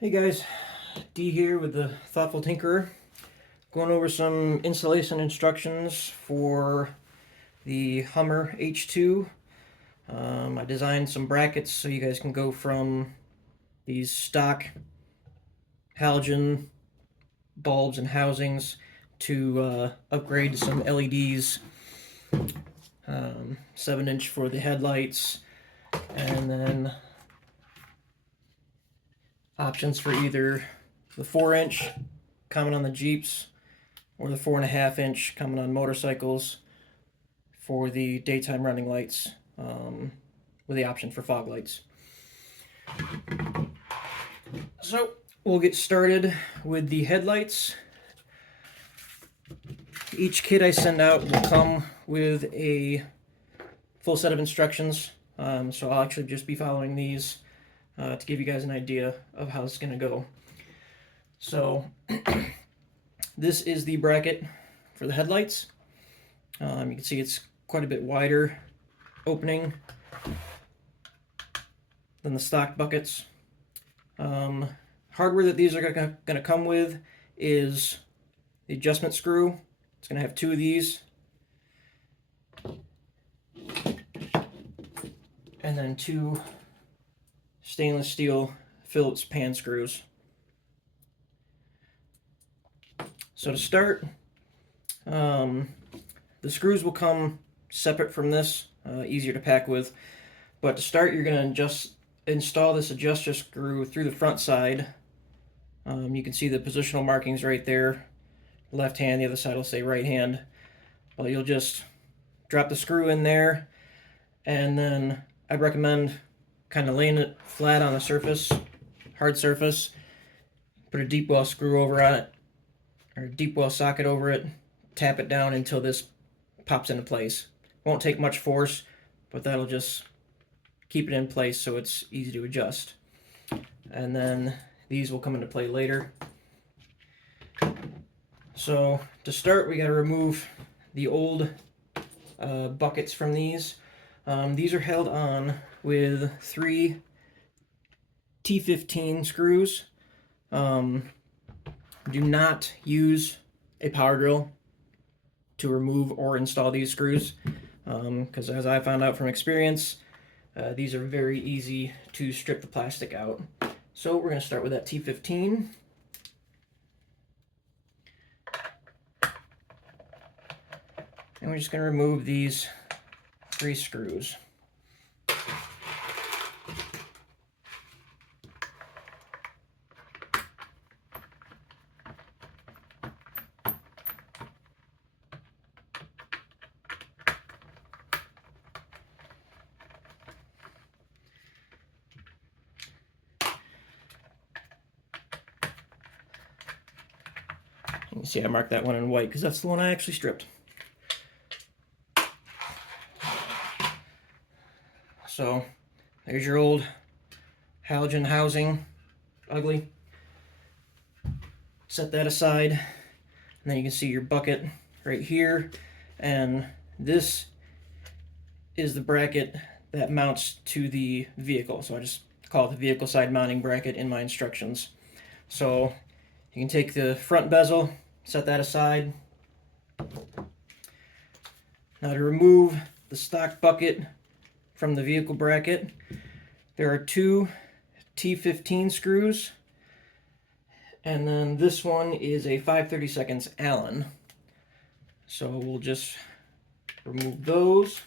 Hey guys, D here with the Thoughtful Tinkerer, going over some installation instructions for the Hummer H2. I designed some brackets so you guys can go from these stock halogen bulbs and housings to upgrade to some LEDs, 7-inch for the headlights, and then options for either the 4-inch common on the Jeeps or the 4.5-inch common on motorcycles for the daytime running lights, with the option for fog lights. So we'll get started with the headlights. Each kit I send out will come with a full set of instructions, so I'll actually just be following these to give you guys an idea of how it's going to go. So this is the bracket for the headlights. You can see it's quite a bit wider opening than the stock buckets. Hardware that these are going to come with is the adjustment screw. It's going to have 2 of these, and then 2 stainless steel Phillips pan screws. So to start, the screws will come separate from this, easier to pack with. But to start, you're going to just install this adjuster screw through the front side. You can see the positional markings right there. Left hand, the other side will say right hand. Well, you'll just drop the screw in there, and then I'd recommend kind of laying it flat on the surface, hard surface. Put a deep well screw over on it, or a deep well socket over it. Tap it down until this pops into place. Won't take much force, but that'll just keep it in place so it's easy to adjust. And then these will come into play later. So to start, we got to remove the old buckets from these. These are held on with 3 T15 screws. Do not use a power drill to remove or install these screws, because as I found out from experience, these are very easy to strip the plastic out. So we're going to start with that T15. And we're just going to remove these 3 screws. You can see I marked that one in white because that's the one I actually stripped. So there's your old halogen housing, ugly. Set that aside, and then you can see your bucket right here, and this is the bracket that mounts to the vehicle. So I just call it the vehicle side mounting bracket in my instructions. So you can take the front bezel, set that aside. Now to remove the stock bucket from the vehicle bracket, there are 2 T15 screws, and then this one is a 5/32 Allen. So we'll just remove those.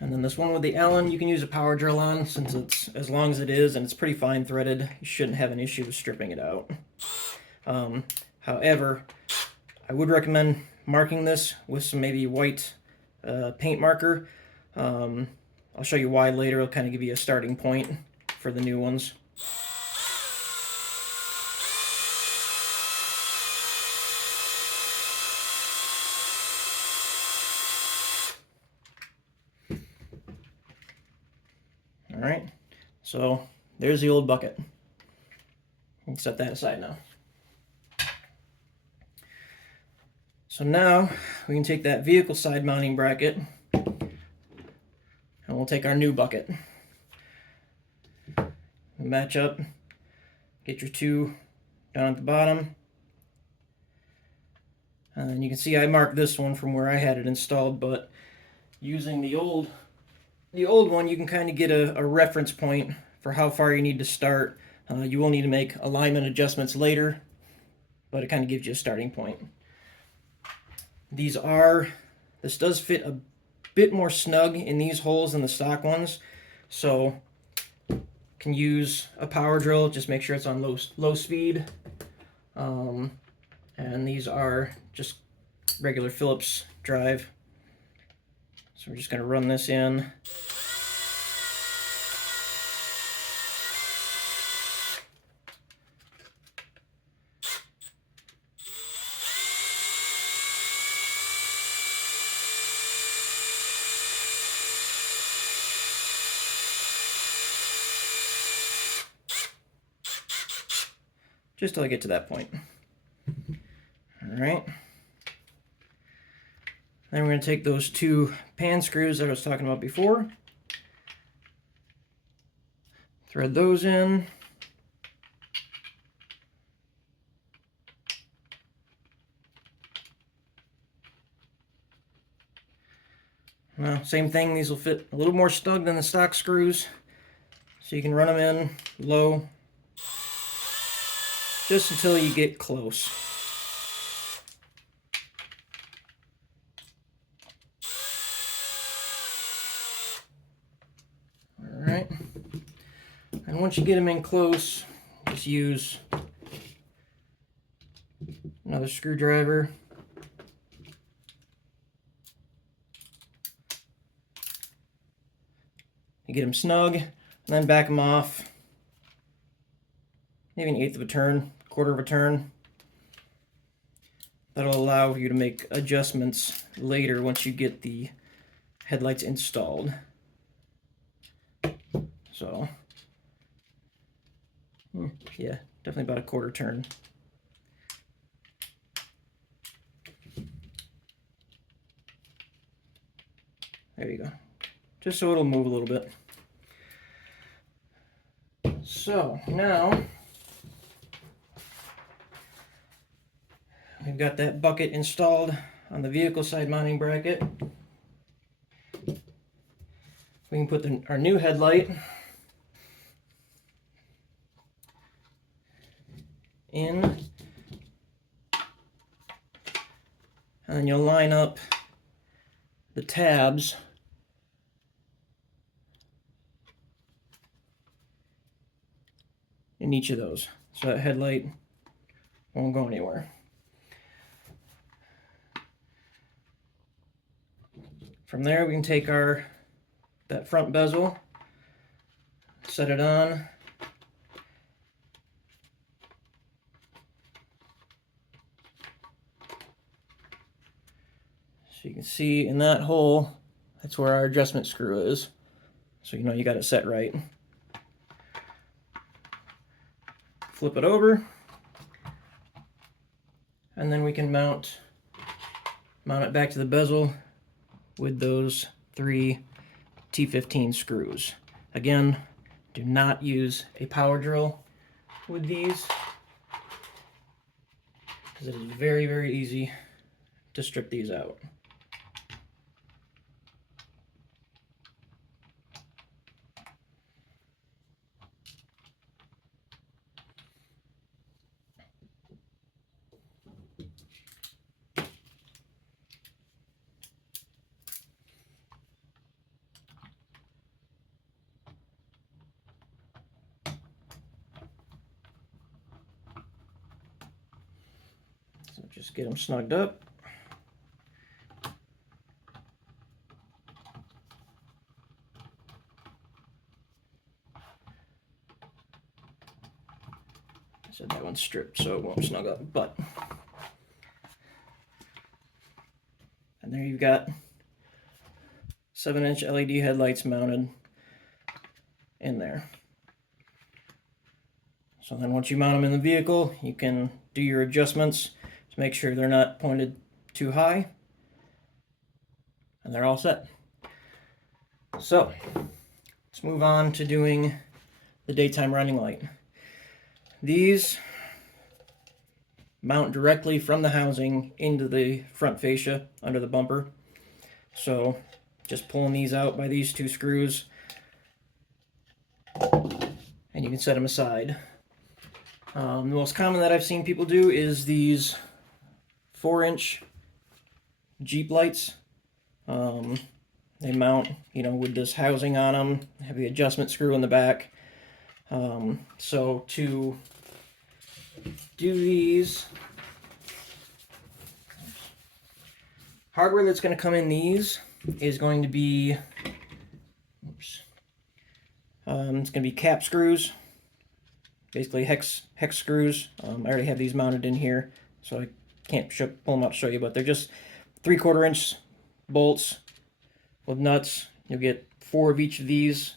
And then this one with the Allen, you can use a power drill on, since it's as long as it is and it's pretty fine threaded. You shouldn't have an issue with stripping it out. However, I would recommend marking this with some maybe white paint marker. I'll show you why later. It'll kind of give you a starting point for the new ones. right, so there's the old bucket. You can set that aside now. So now we can take that vehicle side mounting bracket and we'll take our new bucket. Match up, get your two down at the bottom. And you can see I marked this one from where I had it installed, but using the old one, you can kind of get a reference point for how far you need to start. You will need to make alignment adjustments later, but it kind of gives you a starting point. This does fit a bit more snug in these holes than the stock ones, so can use a power drill. Just make sure it's on low speed. And these are just regular Phillips drive. So we're just going to run this in. Just till I get to that point. All right. Then we're going to take those two pan screws that I was talking about before. Thread those in. Well, same thing, these will fit a little more snug than the stock screws. So you can run them in low just until you get close. Alright, and once you get them in close, just use another screwdriver. You get them snug, and then back them off. Maybe an eighth of a turn, quarter of a turn. That'll allow you to make adjustments later once you get the headlights installed. So, yeah, definitely about a quarter turn. There you go. Just so it'll move a little bit. So, now we've got that bucket installed on the vehicle side mounting bracket. We can put our new headlight in, and then you'll line up the tabs in each of those, so that headlight won't go anywhere. From there we can take that front bezel, set it on, so you can see in that hole, that's where our adjustment screw is, so you know you got it set right. Flip it over, and then we can mount it back to the bezel with those 3 T15 screws. Again, do not use a power drill with these, because it is very, very easy to strip these out. So just get them snugged up. I said that one's stripped, so it won't snug up, but. And there you've got 7-inch LED headlights mounted in there. So then once you mount them in the vehicle, you can do your adjustments to make sure they're not pointed too high. And they're all set. So let's move on to doing the daytime running light. These mount directly from the housing into the front fascia under the bumper. So just pulling these out by these two screws, and you can set them aside. The most common that I've seen people do is these 4-inch Jeep lights. They mount, with this housing on them, have the adjustment screw in the back. So to do these, hardware that's going to come in these is going to be, it's going to be cap screws, basically hex screws. I already have these mounted in here, so I can't pull them out to show you, but they're just 3/4 inch bolts with nuts. You'll get 4 of each of these,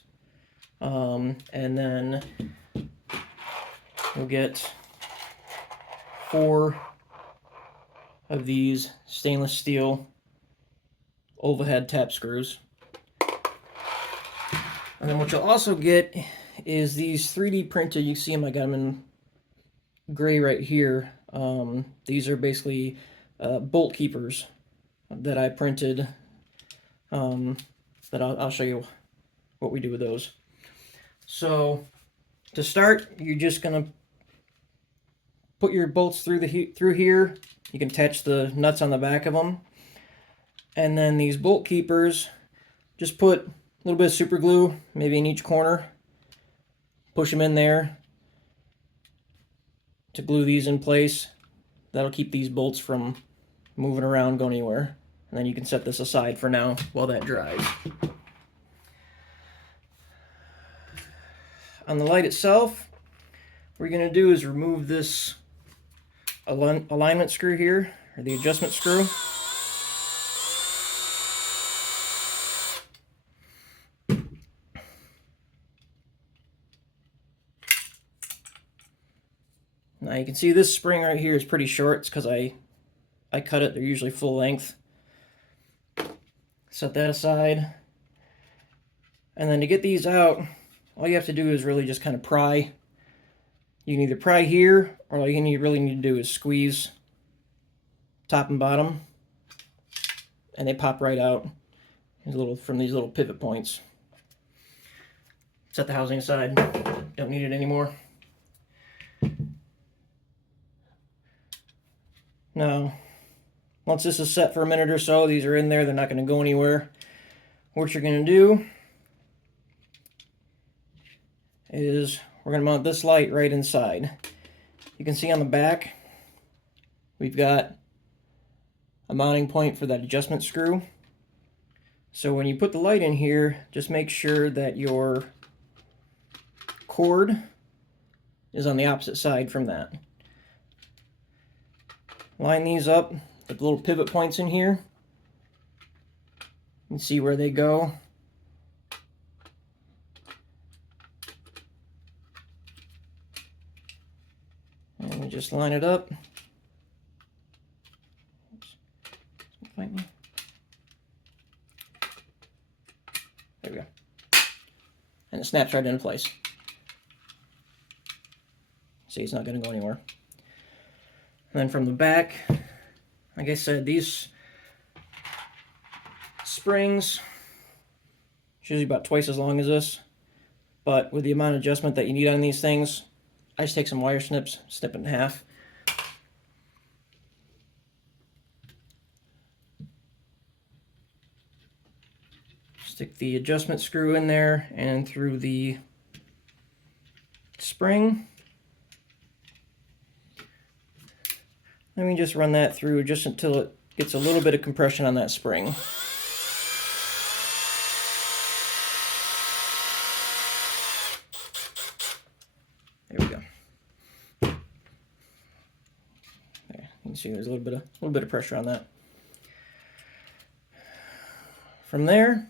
and then you'll get 4 of these stainless steel overhead tap screws. And then what you'll also get is these 3D printed. You see them, I got them in gray right here. These are basically bolt keepers that I printed, that I'll show you what we do with those. So to start, you're just gonna put your bolts through here. You can attach the nuts on the back of them, and then these bolt keepers, just put a little bit of super glue, maybe in each corner. Push them in there to glue these in place. That'll keep these bolts from moving around, going anywhere. And then you can set this aside for now while that dries. On the light itself, what you're going to do is remove this alignment screw here, or the adjustment screw. Now you can see this spring right here is pretty short. It's because I cut it. They're usually full length. Set that aside. And then to get these out, all you have to do is really just kind of pry. You can either pry here, or all you really need to do is squeeze top and bottom, and they pop right out from these little pivot points. Set the housing aside. Don't need it anymore. Now, once this is set for a minute or so, these are in there, they're not going to go anywhere. What you're going to do is we're going to mount this light right inside. You can see on the back, we've got a mounting point for that adjustment screw. So when you put the light in here, just make sure that your cord is on the opposite side from that. Line these up with little pivot points in here and see where they go. And we just line it up. Oops. Fight me. There we go. And it snaps right into place. See, it's not going to go anywhere. And then from the back, like I said, these springs, it's usually about twice as long as this, but with the amount of adjustment that you need on these things, I just take some wire snips, snip it in half. Stick the adjustment screw in there and through the spring. Let me just run that through just until it gets a little bit of compression on that spring. There we go. There, you can see there's a little bit of pressure on that. From there,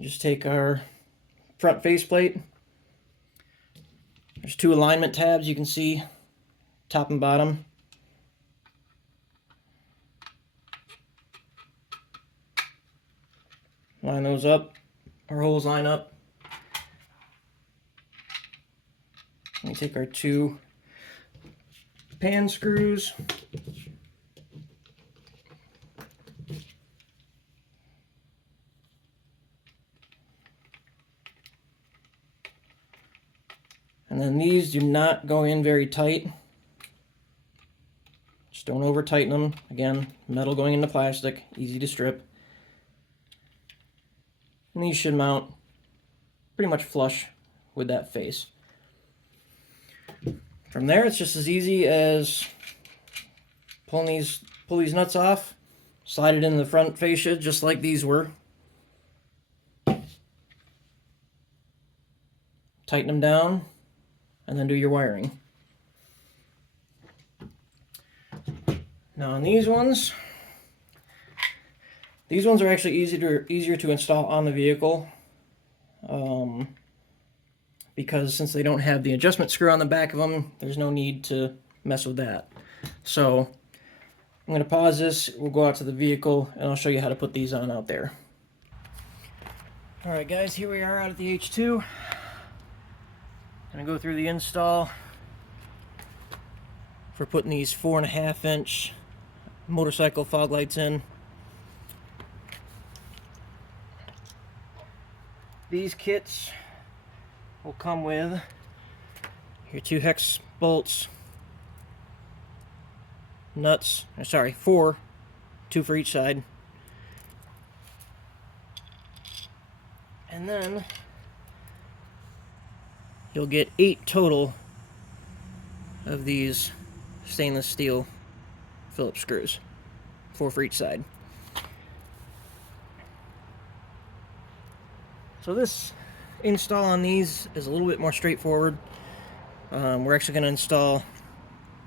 just take our front faceplate. There's two alignment tabs you can see, top and bottom. Line those up, our holes line up. We take our two pan screws. And then these do not go in very tight. Just don't over tighten them. Again, metal going into plastic, easy to strip. And these should mount pretty much flush with that face. From there, it's just as easy as pull these nuts off, slide it in the front fascia just like these were. Tighten them down, and then do your wiring. Now on these ones are actually easier to install on the vehicle, because since they don't have the adjustment screw on the back of them, there's no need to mess with that. So I'm going to pause this, we'll go out to the vehicle, and I'll show you how to put these on out there. Alright guys, here we are out at the H2. Going to go through the install for putting these 4.5-inch motorcycle fog lights in. These kits will come with your 2 hex bolts, nuts, sorry, 4, 2 for each side. And then you'll get 8 total of these stainless steel Phillips screws, 4 for each side. So this install on these is a little bit more straightforward. We're actually going to install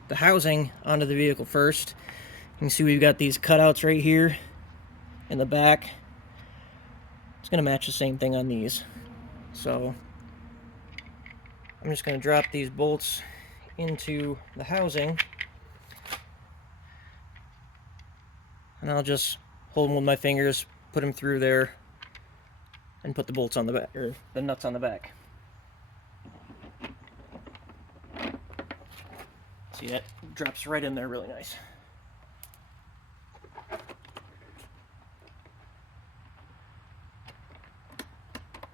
the housing onto the vehicle first. You can see we've got these cutouts right here in the back. It's going to match the same thing on these. So I'm just going to drop these bolts into the housing, and I'll just hold them with my fingers, put them through there, and put the bolts on the back, or the nuts on the back. See, that drops right in there really nice.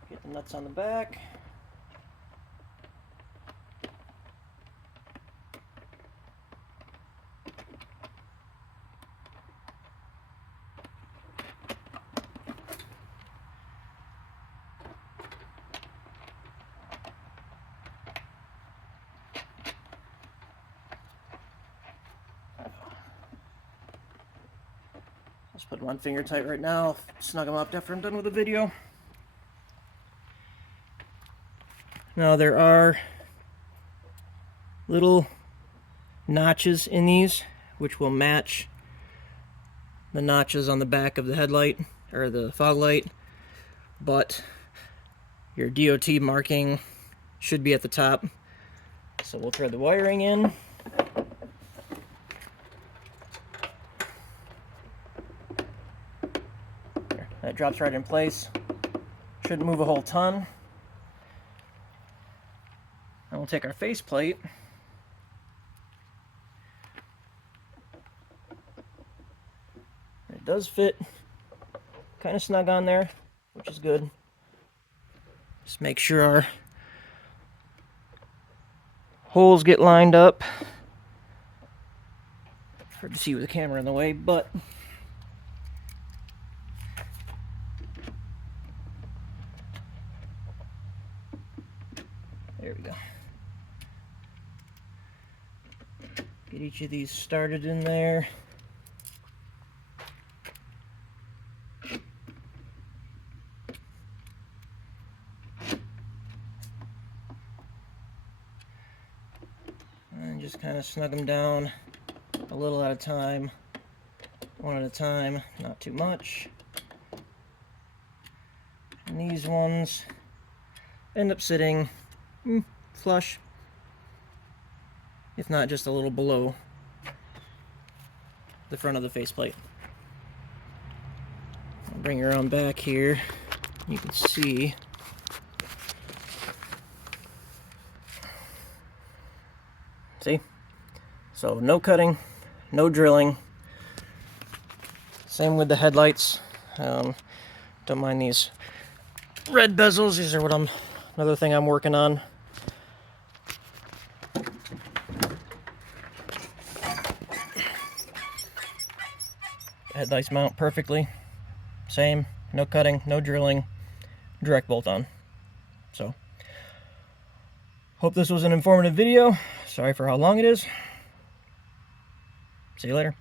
Get the nuts on the back. Just put them on finger tight right now. I'll snug them up after I'm done with the video. Now there are little notches in these which will match the notches on the back of the headlight or the fog light, but your DOT marking should be at the top. So we'll thread the wiring in. There, that drops right in place. Shouldn't move a whole ton. And we'll take our faceplate. It does fit kind of snug on there, which is good. Just make sure our holes get lined up. Hard to see with the camera in the way, but there we go. Get each of these started in there. And just kind of snug them down a little at a time, one at a time, not too much. And these ones, end up sitting flush, if not just a little below the front of the faceplate. I'll bring her on back here. You can see so no cutting, no drilling. Same with the headlights. Don't mind these red bezels. These are another thing I'm working on. Headlights mount perfectly. Same, no cutting, no drilling, direct bolt on. So, hope this was an informative video. Sorry for how long it is. See you later.